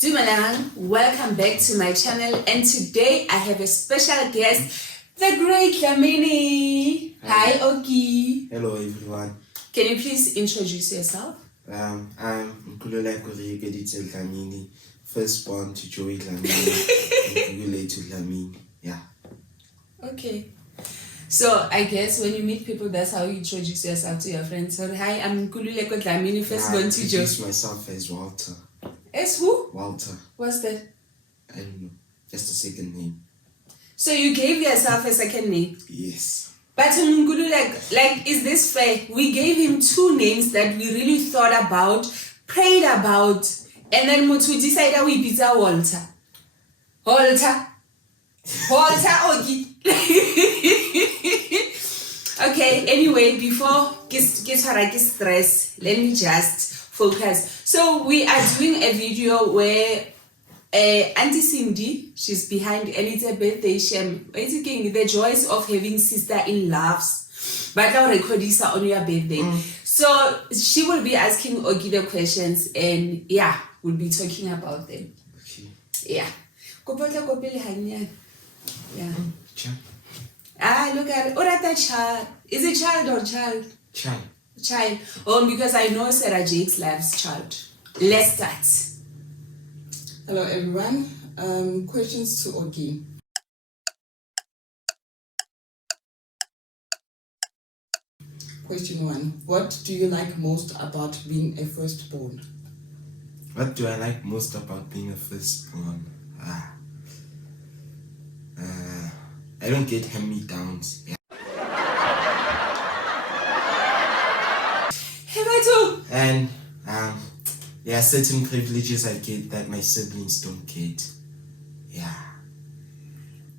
Dumelang, welcome back to my channel, and today I have a special guest, the great Dlamini. Hi, Oki. Hello everyone. Can you please introduce yourself? I'm Dlamini, firstborn to Joey Dlamini, related to Dlamini. Yeah. Okay. So I guess when you meet people, that's how you introduce yourself to your friends. So hi, I'm Nkululeko Dlamini, firstborn to Joey. I introduce myself as Walter. As who? Walter. What's that? I don't know. Just a second name. So you gave yourself a second name? Yes. But Nkululeko, like, is this fair? We gave him two names that we really thought about, prayed about, and then we decided we beat Walter. Walter. Ogi. Okay, anyway, before get stress, let me just focus. So we are doing a video where Auntie Cindy, she's behind, and it's a birthday shame. It's the joys of having sister-in-laws. But I'll record this on your birthday. So she will be asking Ogi the questions, and yeah, we'll be talking about them. Okay. Yeah. Yeah. Look at it. Oh, that's child. Is it child or child? Child. Child. Oh, because I know Sarah Jakes loves child. Let's start. Hello everyone. Questions to Ogi. Question 1. What do you like most about being a firstborn? What do I like most about being a firstborn? I don't get hand-me-downs. Yeah. Hey, Batu. And there are certain privileges I get that my siblings don't get. Yeah.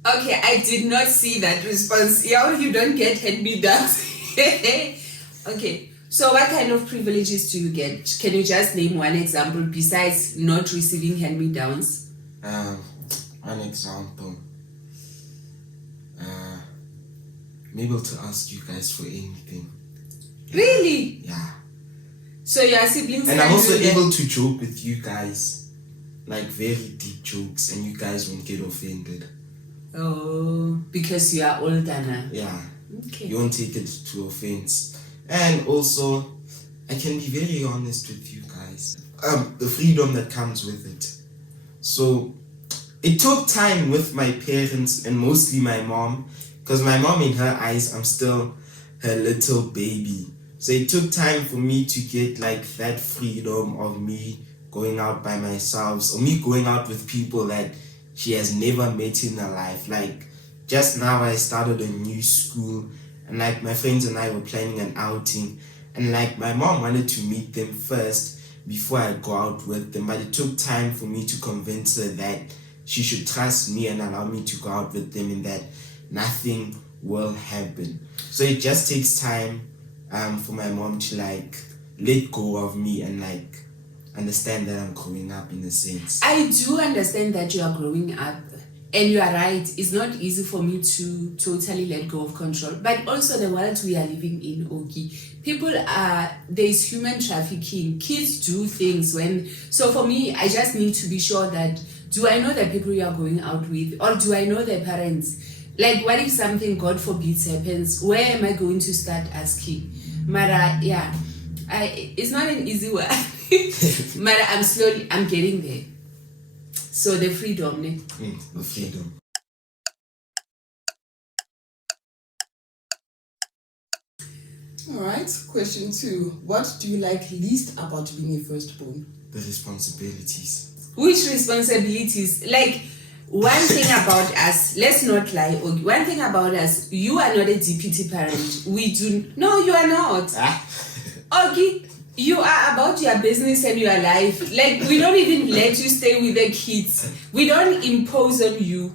Okay, I did not see that response. Yeah, you don't get hand-me-downs. Okay, so what kind of privileges do you get? Can you just name one example besides not receiving hand-me-downs? One example. I'm able to ask you guys for anything. Really? Yeah. So your siblings and can I'm also do that? able to joke with you guys, like very deep jokes, and you guys won't get offended. Oh, because you are older now. Yeah. Okay. You won't take it to offense. And also, I can be very honest with you guys. The freedom that comes with it. So, it took time with my parents and mostly my mom, because my mom, in her eyes, I'm still her little baby. So it took time for me to get like that freedom of me going out by myself, or me going out with people that she has never met in her life. Like just now I started a new school, and like my friends and I were planning an outing, and like my mom wanted to meet them first before I go out with them, but it took time for me to convince her that she should trust me and allow me to go out with them, and that nothing will happen. So it just takes time for my mom to like let go of me and like understand that I'm growing up in a sense. I do understand that you are growing up, and you are right. It's not easy for me to totally let go of control, but also the world we are living in, Ogi. There's human trafficking. Kids do things so for me, I just need to be sure that, do I know the people you are going out with, or do I know their parents? Like, what if something, God forbids, happens? Where am I going to start asking? Mara, yeah, it's not an easy one. Mara, I'm getting there. So the freedom, ne? The freedom. Alright, question 2. What do you like least about being a firstborn? The responsibilities. Which responsibilities? Like, one thing about us, let's not lie, Ogi. One thing about us, you are not a deputy parent. No, you are not. Ogi, you are about your business and your life. Like, we don't even let you stay with the kids. We don't impose on you.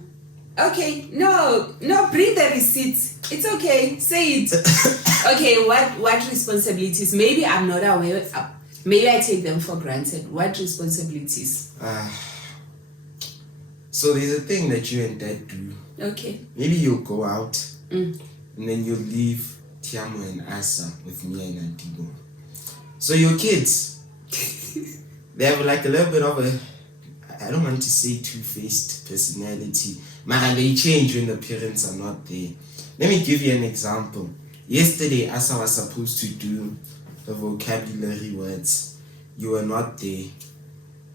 Okay, no, bring the receipts. It's okay, say it. Okay, what responsibilities? Maybe I'm not aware. Maybe I take them for granted. What responsibilities? So there's a thing that you and Dad do. Okay. Maybe you'll go out and then you'll leave Tiamo and Asa with me and Antigo. So your kids, they have like a little bit of I don't want to say two-faced personality. Man, they change when the parents are not there. Let me give you an example. Yesterday, as I was supposed to do the vocabulary words, you were not there.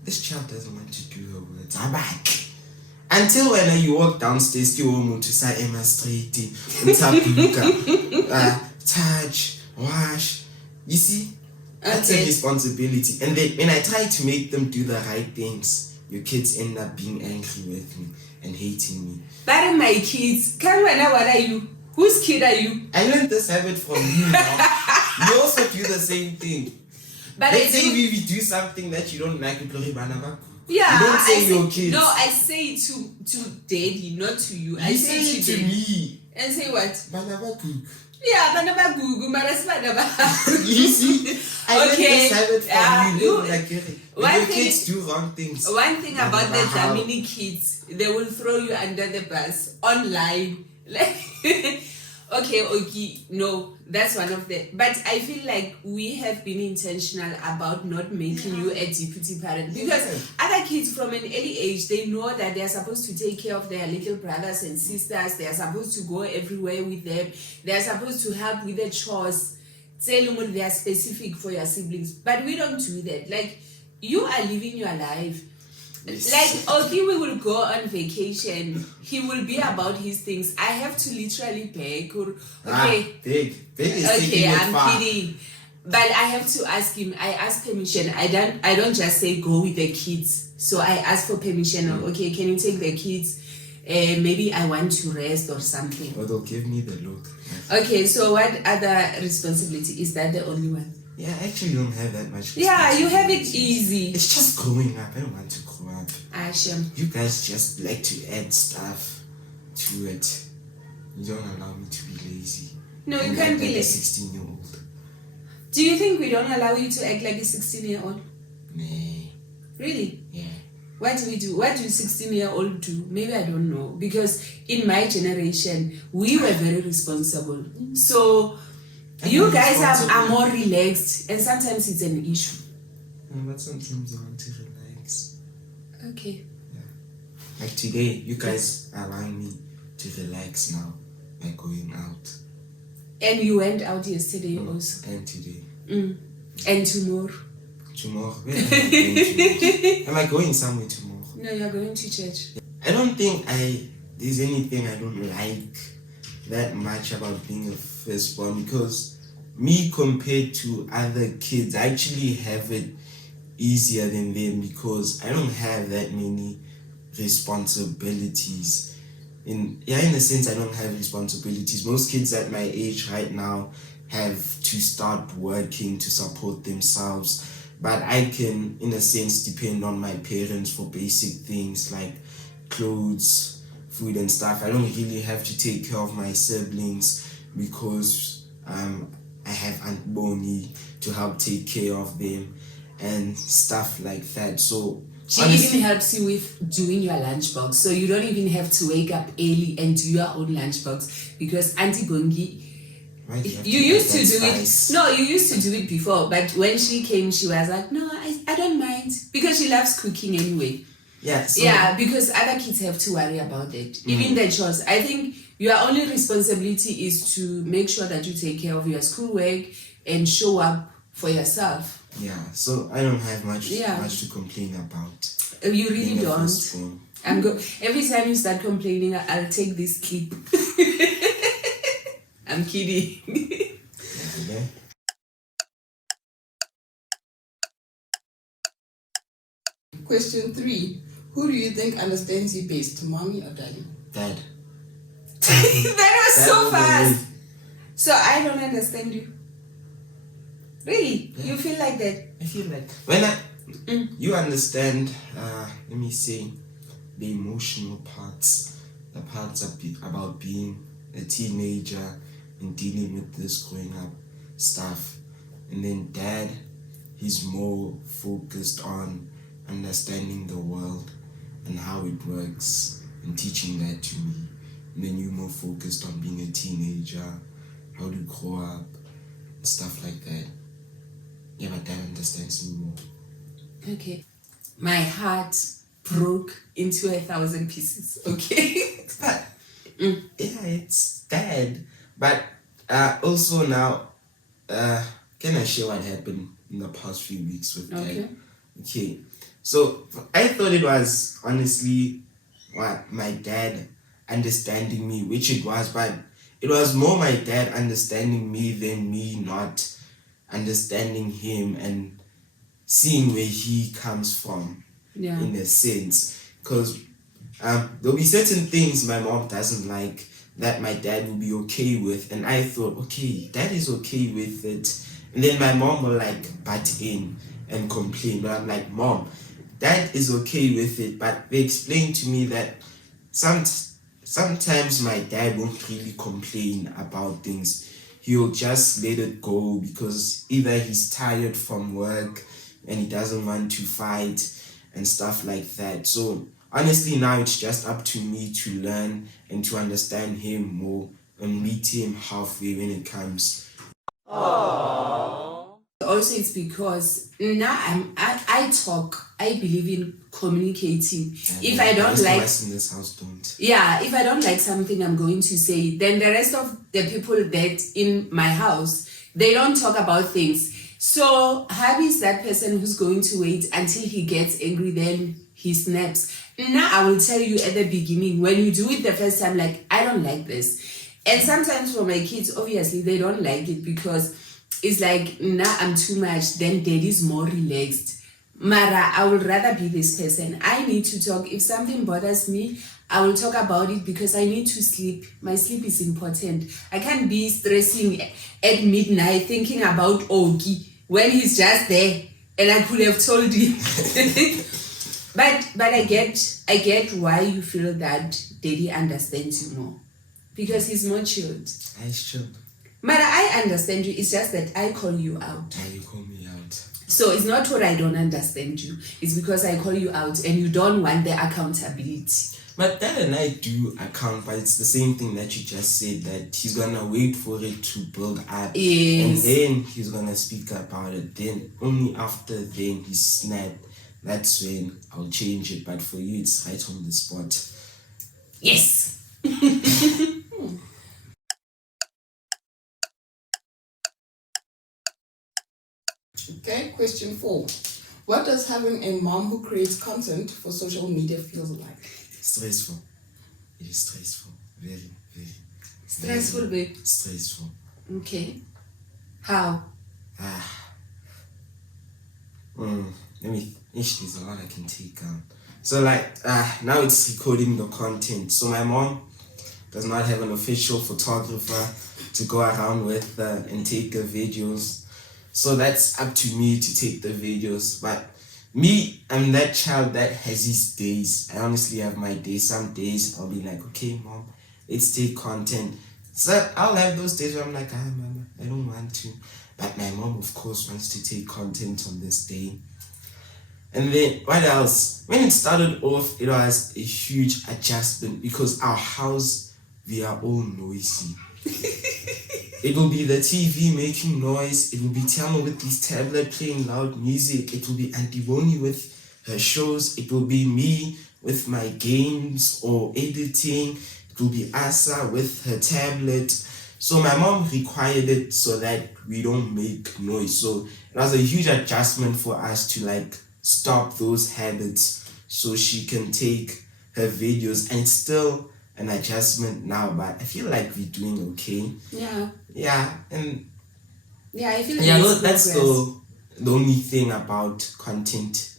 This child doesn't want to do her words. I'm back. Until when you walk downstairs, you want to say Emma Street, touch, wash. You see? That's a responsibility. And then when I try to make them do the right things, your kids end up being angry with me and hating me. But my kids, what are you? Whose kid are you? I learned this habit from you now. You also do the same thing. But let's say we do something that you don't like. Yeah, you don't say your kids. No, I say it to daddy, not to you. I say it to me. And say what? Banabaku. Yeah, Banabagu, Marasbanabaku. You see? I learned this habit from you. When your thing, kids do wrong things. One thing about the Dlamini kids, they will throw you under the bus online. Like, okay, no, that's one of the. But I feel like we have been intentional about not making you a deputy parent, because other kids from an early age, they know that they are supposed to take care of their little brothers and sisters. They are supposed to go everywhere with them. They are supposed to help with the chores. They are specific for your siblings, but we don't do that. Like, you are living your life. Yes. Like, okay, we will go on vacation. He will be about his things. I have to literally beg. Okay. Big is okay, I'm far. kidding. But I have to ask him. I ask permission. I don't just say go with the kids. So I ask for permission. Okay, can you take the kids? Maybe I want to rest or something. Or they'll give me the look. Okay, so what other responsibility? Is that the only one? Yeah, I actually don't have that much. Yeah, you have it easy. It's just growing up. I don't want to grow up. Asham. You guys just like to add stuff to it. You don't allow me to be lazy. No, you can't be lazy. 16-year-old. Do you think we don't allow you to act like a 16-year-old? Nah. Really? Yeah. What do we do? What do 16-year-old do? Maybe I don't know. Because in my generation, we were very responsible. So you guys are more relaxed, and sometimes it's an issue. No, but sometimes I want to relax. Okay. Yeah. Like today, you guys are allowing me to relax now by going out. And you went out yesterday also. And today. And tomorrow. Tomorrow? Where am I going to? Am I going somewhere tomorrow? No, you're going to church. I don't think there's anything I don't like that much about being a firstborn, because me compared to other kids, I actually have it easier than them, because I don't have that many responsibilities. In a sense, I don't have responsibilities. Most kids at my age right now have to start working to support themselves, but I can, in a sense, depend on my parents for basic things like clothes, food and stuff. I don't really have to take care of my siblings because I have Aunt Bonnie to help take care of them and stuff like that. So she even helps you with doing your lunchbox, so you don't even have to wake up early and do your own lunchbox, because Auntie Bongi, you used to do it. No, you used to do it before, but when she came, she was like, no, I don't mind, because she loves cooking anyway. Yeah. So yeah, because other kids have to worry about it. Even the chores. I think your only responsibility is to make sure that you take care of your schoolwork and show up for yourself. Yeah, so I don't have much to complain about. You really don't. Every time you start complaining, I'll take this clip. I'm kidding. Okay. Question 3. Who do you think understands you best, mommy or daddy? Dad. That was so fast. So I don't understand you. Really? Yeah. You feel like that? I feel like when you understand, let me say, the emotional parts, the parts about being a teenager and dealing with this growing up stuff. And then dad, he's more focused on understanding the world and how it works and teaching that to me. And then you're more focused on being a teenager, how to grow up, and stuff like that. Yeah, but dad understands me more. Okay. My heart broke into 1,000 pieces. Okay. But yeah, it's bad. But also now, can I share what happened in the past few weeks with Okay. Dad? Okay. So I thought it was honestly what my dad understanding me, which it was, but it was more my dad understanding me than me not understanding him and seeing where he comes from, Yeah. in a sense. Because there'll be certain things my mom doesn't like that my dad will be okay with, and I thought, okay, dad is okay with it, and then my mom will like butt in and complain, but I'm like, Mom, dad is okay with it. But they explained to me that sometimes my dad won't really complain about things. He'll just let it go because either he's tired from work and he doesn't want to fight and stuff like that. So honestly, now it's just up to me to learn and to understand him more and meet him halfway when it comes. Also, it's because now I talk. I believe in communicating. If I The don't rest of like, us in this house don't. yeah, if I don't like something I'm going to say, then the rest of the people that in my house, they don't talk about things. So Habi is that person who's going to wait until he gets angry, then he snaps. Now I will tell you at the beginning, when you do it the first time, like, I don't like this. And sometimes for my kids, obviously they don't like it because it's like, nah, I'm too much, then daddy's more relaxed. Mara, I would rather be this person. I need to talk. If something bothers me, I will talk about it because I need to sleep. My sleep is important. I can't be stressing at midnight thinking about Ogi when he's just there and I could have told you. But I get why you feel that daddy understands you more because he's more chilled. I should. Mara, I understand you. It's just that I call you out. Why you call me out? So it's not what I don't understand you. It's because I call you out and you don't want the accountability. But Dad and I do account, but it's the same thing that you just said, that he's gonna wait for it to build up. Yes. And then he's gonna speak about it. Then only after then he snapped. That's when I'll change it. But for you, it's right on the spot. Yes. Okay, question 4. What does having a mom who creates content for social media feel like? Stressful. It is stressful. Very, very. Stressful, babe. Stressful. Okay. How? Let me finish. There's a lot I can take on. So like now it's recording the content. So my mom does not have an official photographer to go around with and take the videos. So that's up to me to take the videos. But me, I'm that child that has his days. I honestly have my days. Some days I'll be like, okay, Mom, let's take content. So I'll have those days where I'm like, Mama, I don't want to. But my mom, of course, wants to take content on this day. And then what else? When it started off, it was a huge adjustment because our house, we are all noisy. It will be the TV making noise. It will be Tiamo with his tablet playing loud music. It will be Auntie Bonnie with her shows. It will be me with my games or editing. It will be Asa with her tablet. So my mom required it so that we don't make noise. So it was a huge adjustment for us to like stop those habits so she can take her videos, and it's still an adjustment now, but I feel like we're doing okay. Yeah. And I feel that's the only thing about content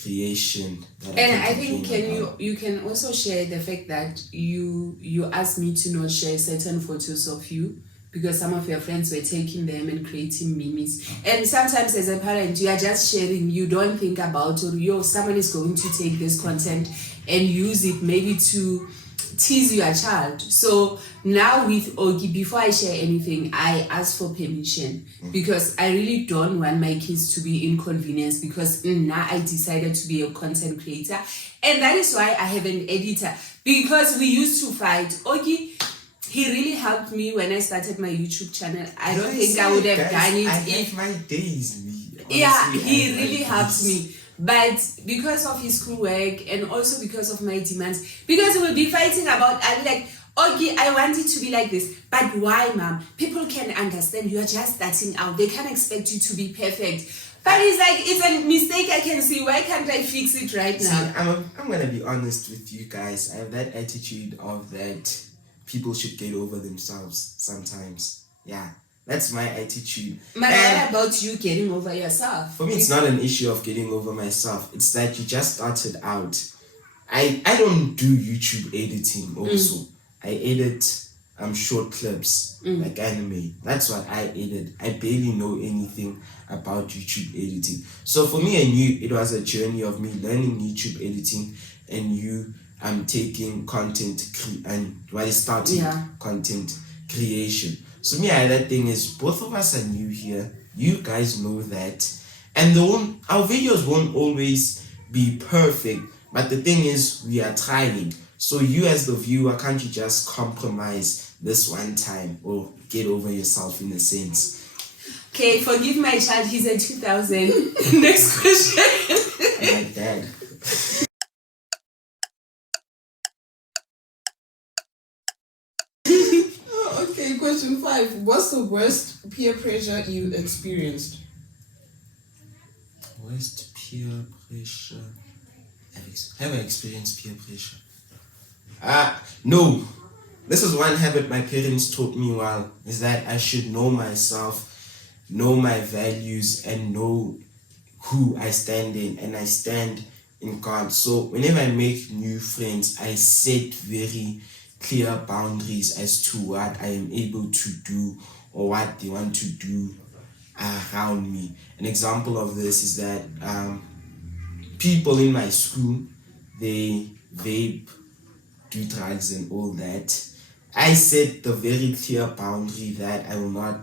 creation that and I can think you can also share the fact that you asked me to not share certain photos of you because some of your friends were taking them and creating memes. And sometimes as a parent, you are just sharing, you don't think about, or someone is going to take this content and use it maybe to tease your child. So now with Ogi, before I share anything, I ask for permission because I really don't want my kids to be inconvenienced because now I decided to be a content creator. And that is why I have an editor, because we used to fight. Ogi, he really helped me when I started my YouTube channel. I don't think I would have done it I have my days, me. Honestly, yeah, he really helps me. But because of his schoolwork and also because of my demands, because we'll be fighting about, I'll be like, okay, I want it to be like this. But why, mom? People can understand you're just starting out. They can't expect you to be perfect. But it's like, it's a mistake I can see. Why can't I fix it right now? I'm going to be honest with you guys. I have that attitude of that people should get over themselves sometimes. Yeah, that's my attitude. But what about you getting over yourself? For me, it's not an issue of getting over myself. It's that you just started out. I don't do YouTube editing also. I edit short clips like anime. That's what I edit. I barely know anything about YouTube editing. So for me and you, it was a journey of me learning YouTube editing and you taking content starting content creation. So that thing is both of us are new here. You guys know that. And our videos won't always be perfect, but the thing is we are trying. So you as the viewer, can't you just compromise this one time or get over yourself in a sense? Okay, forgive my child, he's a 2000. Next question. My dad. Okay, question 5. What's the worst peer pressure you experienced? Worst peer pressure? Have I experienced peer pressure? No. This is one habit my parents taught me well, is that I should know myself, know my values, and know who I stand in, and I stand in God. So whenever I make new friends, I set very clear boundaries as to what I am able to do or what they want to do around me. An example of this is that people in my school, they vape, do drugs and all that. I set the very clear boundary that I will not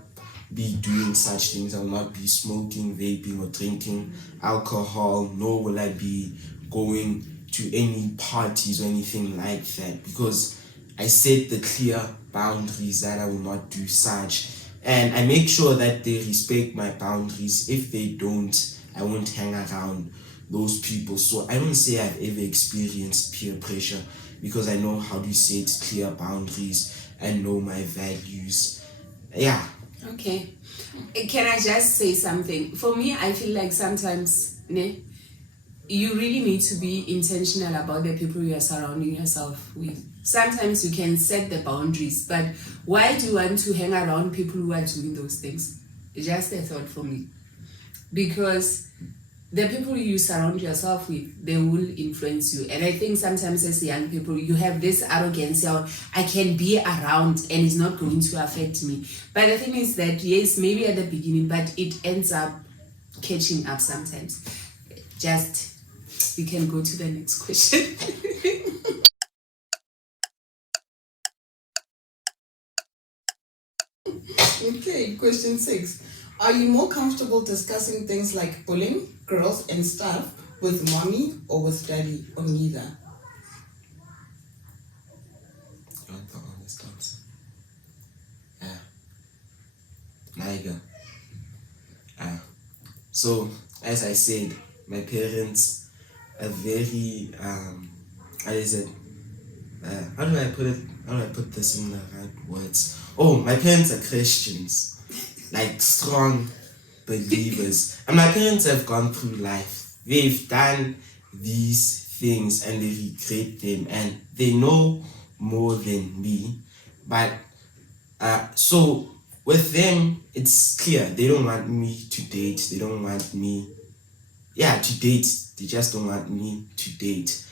be doing such things. I will not be smoking, vaping, or drinking alcohol, nor will I be going to any parties or anything like that, because I set the clear boundaries that I will not do such, and I make sure that they respect my boundaries. If they don't, I won't hang around those people. So I don't say I've ever experienced peer pressure, because I know how to set clear boundaries and know my values. Yeah. Okay. Can I just say something? For me, I feel like sometimes you really need to be intentional about the people you are surrounding yourself with. Sometimes you can set the boundaries, but why do you want to hang around people who are doing those things? It's just a thought for me. Because the people you surround yourself with, they will influence you. And I think sometimes as young people, you have this arrogance, I can be around and it's not going to affect me. But the thing is that, yes, maybe at the beginning, but it ends up catching up sometimes. We can go to the next question. Okay, question 6. Are you more comfortable discussing things like bullying, girls, and stuff with mommy or with daddy, or neither? You want the honest answer? Neither. So, as I said, my parents are very, how is it? How do I put it? How do I put this in the right words? Oh, my parents are Christians. Like strong believers. And my parents have gone through life. They've done these things and they regret them, and they know more than me. But so with them, it's clear they don't want me to date. They don't want me to date. They just don't want me to date.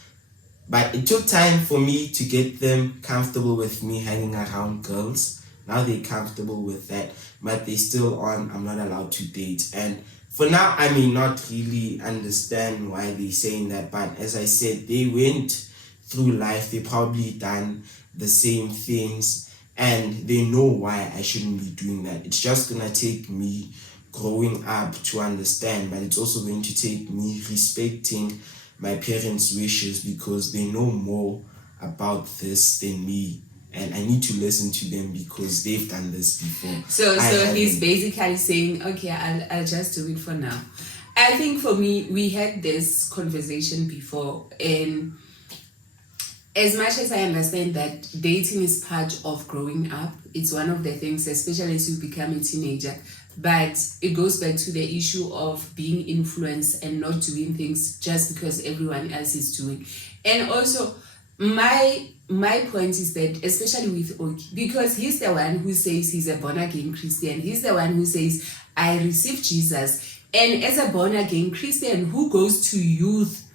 But it took time for me to get them comfortable with me hanging around girls. Now they're comfortable with that, but they still I'm not allowed to date. And for now, I may not really understand why they're saying that, but as I said, they went through life, they probably done the same things, and they know why I shouldn't be doing that. It's just gonna take me growing up to understand, but it's also going to take me respecting my parents' wishes, because they know more about this than me. And I need to listen to them because they've done this before. So he's basically saying, okay, I'll just do it for now. I think for me, we had this conversation before, and as much as I understand that dating is part of growing up, it's one of the things, especially as you become a teenager. But it goes back to the issue of being influenced and not doing things just because everyone else is doing. And also, my point is that, especially with Oki, because he's the one who says he's a born again Christian, he's the one who says, I received Jesus. And as a born again Christian who goes to youth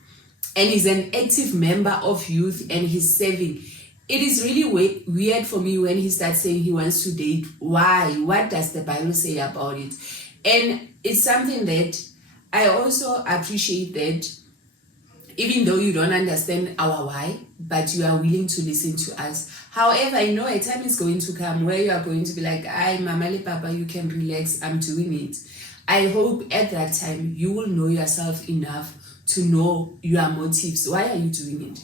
and is an active member of youth and he's serving, it is really weird for me when he starts saying he wants to date. Why? What does the Bible say about it? And it's something that I also appreciate, that even though you don't understand our why, but you are willing to listen to us. However, I know a time is going to come where you are going to be like, "Ay, Mama le Papa, you can relax, I'm doing it." I hope at that time you will know yourself enough to know your motives. Why are you doing it?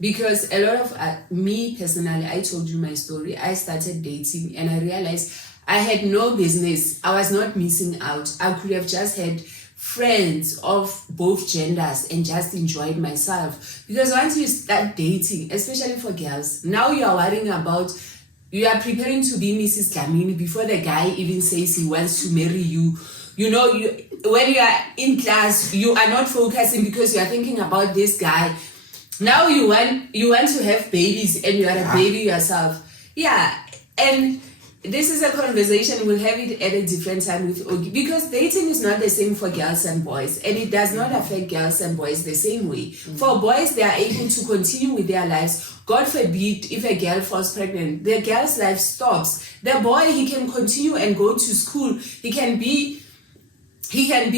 Because a lot of me personally, I told you my story. I started dating and I realized I had no business. I was not missing out. I could have just had friends of both genders and just enjoyed myself. Because once you start dating, especially for girls, now you are worrying about, you are preparing to be Mrs. Dlamini before the guy even says he wants to marry you. You know, when you are in class, you are not focusing because you are thinking about this guy. Now you want to have babies and you are a baby yourself. Yeah, and this is a conversation, we'll have it at a different time with Ogi, because dating is not the same for girls and boys, and it does not affect girls and boys the same way. For boys, they are able to continue with their lives. God forbid if a girl falls pregnant, the girl's life stops. The boy, he can continue and go to school. He can be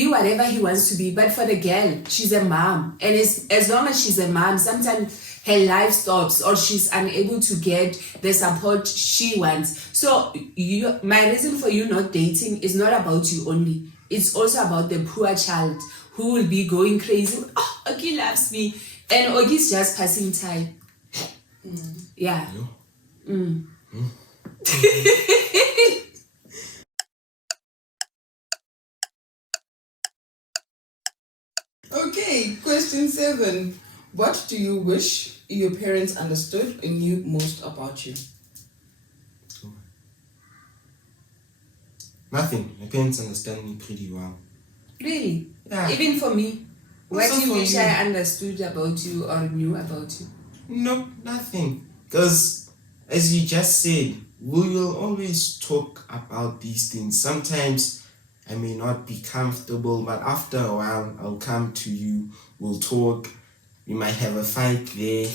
whatever he wants to be. But for the girl, she's a mom. And as long as she's a mom, sometimes her life stops or she's unable to get the support she wants. So my reason for you not dating is not about you only. It's also about the poor child who will be going crazy. Oh, Ogi loves me. And Ogi's just passing time. Yeah. Okay, question 7. What do you wish your parents understood and knew most about you? Nothing. My parents understand me pretty well. Really? Yeah. Even for me? What Also do you for wish you. I understood about you or knew about you? Nope, nothing. Because, as you just said, we will always talk about these things. Sometimes I may not be comfortable, but after a while, I'll come to you, we'll talk. We might have a fight there.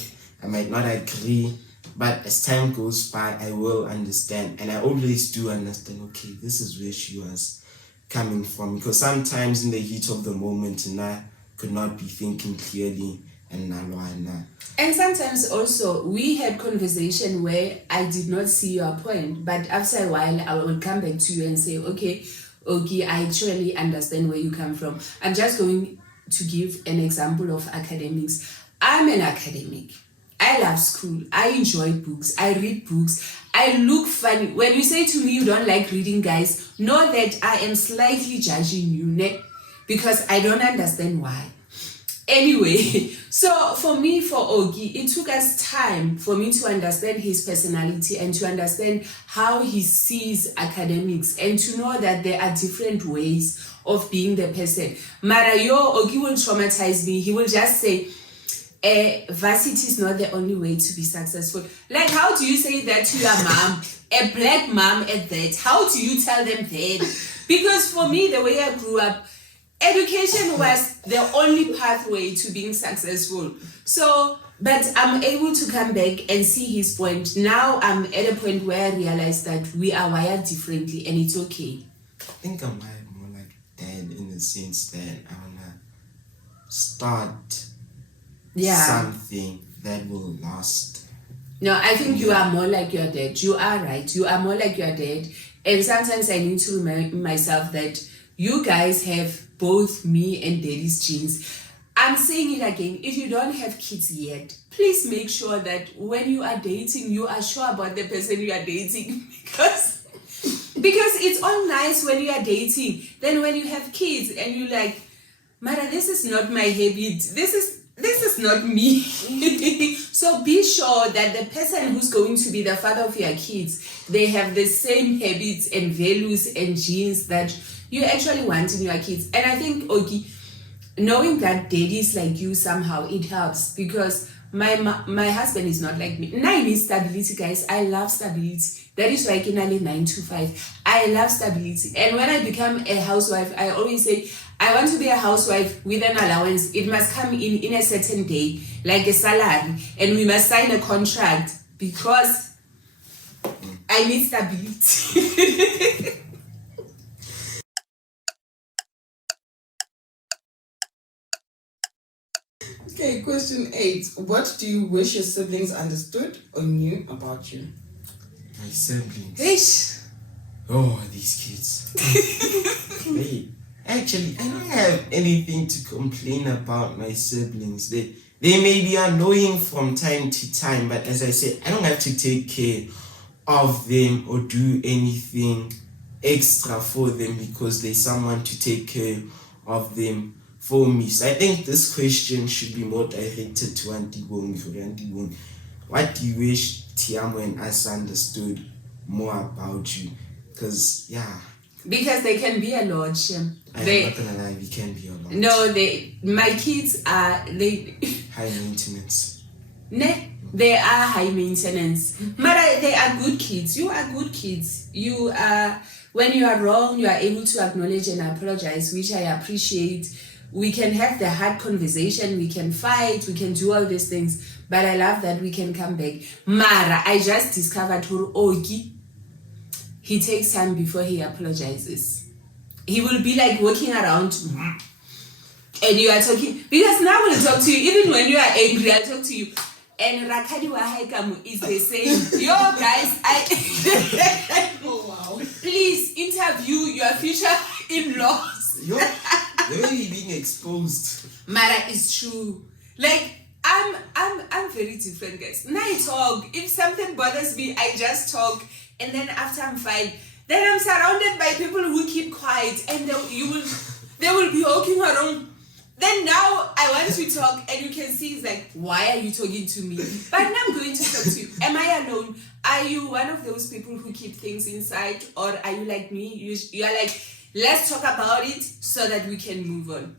I might not agree, but as time goes by, I will understand. And I always do understand, okay, this is where she was coming from. Because sometimes in the heat of the moment, and I could not be thinking clearly, and na. And sometimes also we had conversation where I did not see your point, but after a while I will come back to you and say, okay, I actually understand where you come from. I'm just going to give an example of academics. I'm an academic. I love school. I enjoy books. I read books. I look funny. When you say to me you don't like reading, guys, know that I am slightly judging you, because I don't understand why. Anyway, so for me, for Ogi, it took us time for me to understand his personality and to understand how he sees academics and to know that there are different ways of being the person. Marayo, Ogi will traumatize me. He will just say, varsity is not the only way to be successful. Like, how do you say that to your mom? A black mom at that. How do you tell them that? Because for me, the way I grew up, education was the only pathway to being successful. So, but I'm able to come back and see his point. Now I'm at a point where I realize that we are wired differently and it's okay. I think I'm wired more like dad in the sense that I want to start something that will last. No, I think you are more like your dad. You are right. You are more like your dad. And sometimes I need to remind myself that you guys have both me and daddy's genes. I'm saying it again, if you don't have kids yet, please make sure that when you are dating, you are sure about the person you are dating. Because it's all nice when you are dating. Then when you have kids and you like, Mara, this is not my habit. This is not me. So be sure that the person who's going to be the father of your kids, they have the same habits and values and genes that you actually want in your kids. And I think, Ogi, knowing that daddy is like you somehow, it helps, because my husband is not like me. I need stability, guys. I love stability. That is why I can only 9 to 5. I love stability. And when I become a housewife, I always say, I want to be a housewife with an allowance. It must come in a certain day, like a salary. And we must sign a contract because I need stability. Okay, question 8. What do you wish your siblings understood or knew about you? My siblings. Ish. Oh, these kids. Hey, actually, I don't have anything to complain about my siblings. They may be annoying from time to time, but as I said, I don't have to take care of them or do anything extra for them because there's someone to take care of them for me. So I think this question should be more directed to Auntie Wong. What do you wish Tiamo and us understood more about you? Because, yeah. Because they can be a lot, Shem. I'm not gonna lie, we can be a lot. No, my kids are, high maintenance. They are high maintenance. But they are good kids. You are good kids. You are, when you are wrong, you are able to acknowledge and apologize, which I appreciate. We can have the hard conversation, we can fight, we can do all these things, but I love that we can come back. Mara, I just discovered Ogi. He takes time before he apologizes. He will be like walking around and you are talking, because now we'll talk to you, even when you are angry, I'll talk to you. And Rakadi Wahaikamu is the same. Yo guys, Oh wow. Please interview your future in-laws. Yo, the way you're being exposed. Mara, is true. Like, I'm very different, guys. Now I talk. If something bothers me, I just talk. And then after I'm fine, then I'm surrounded by people who keep quiet. And they will be walking around. Then now I want to talk, and you can see it's like, why are you talking to me? But now I'm going to talk to you. Am I alone? Are you one of those people who keep things inside? Or are you like me? You are like, let's talk about it so that we can move on.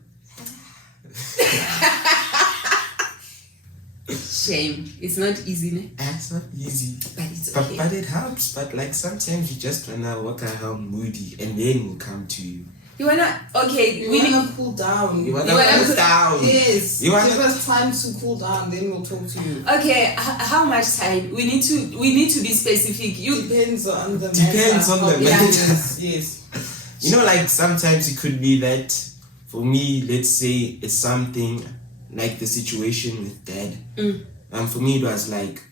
Shame. It's not easy, ne? It's not easy. But it's okay. But it helps. But like sometimes you just wanna walk around moody and then we'll come to you. You wanna, okay, We want to cool down. You wanna cool down. Yes. You wanna... Give us time to cool down, then we'll talk to you. Okay, how much time? We need to be specific. Depends on the Depends on the matter. Yes. You know, like sometimes it could be that for me, let's say it's something like the situation with Dad. For me, it was like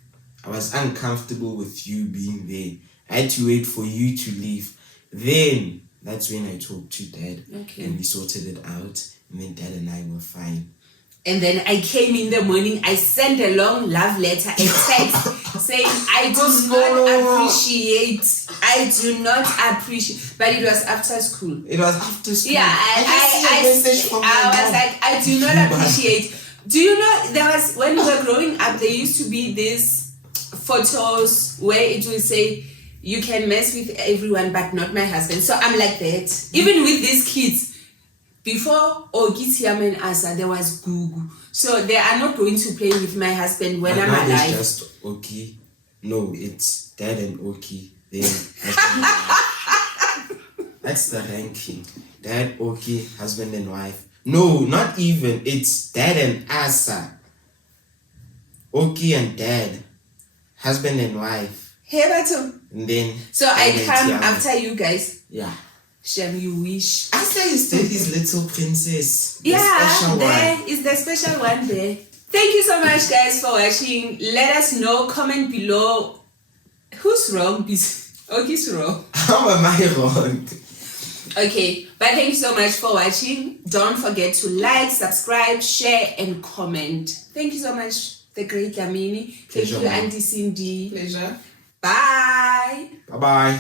I was uncomfortable with you being there. I had to wait for you to leave. Then that's when I talked to Dad. Okay. And we sorted it out. And then Dad and I were fine. And then I came in the morning, I sent a long love letter, a text saying, I do not appreciate, but it was after school. It was after school. Yeah, I was like, I do not appreciate. Do you know, there was, when we were growing up, there used to be these photos where it would say, you can mess with everyone, but not my husband. So I'm like that. Even with these kids, before Ogitiam and Asa, there was Gugu. So they are not going to play with my husband when I'm alive. It's just Oki. No, it's Dad and Oki. That's the ranking. Dad, Oki, husband and wife. No, not even. It's Dad and Asa. Oki and Dad. Husband and wife. Hey, Bato. And then... So I come after you guys. Yeah. Shem, you wish. Asa is Daddy's little princess. The Yeah, special there one. is the special one there. Thank you so much, guys, for watching. Let us know. Comment below. Who's wrong? Oki's wrong. How am I wrong? Okay, but thank you so much for watching. Don't forget to like, subscribe, share, and comment. Thank you so much, the great Lamini. Thank Pleasure, you, man. Auntie Cindy. Pleasure. Bye. Bye-bye.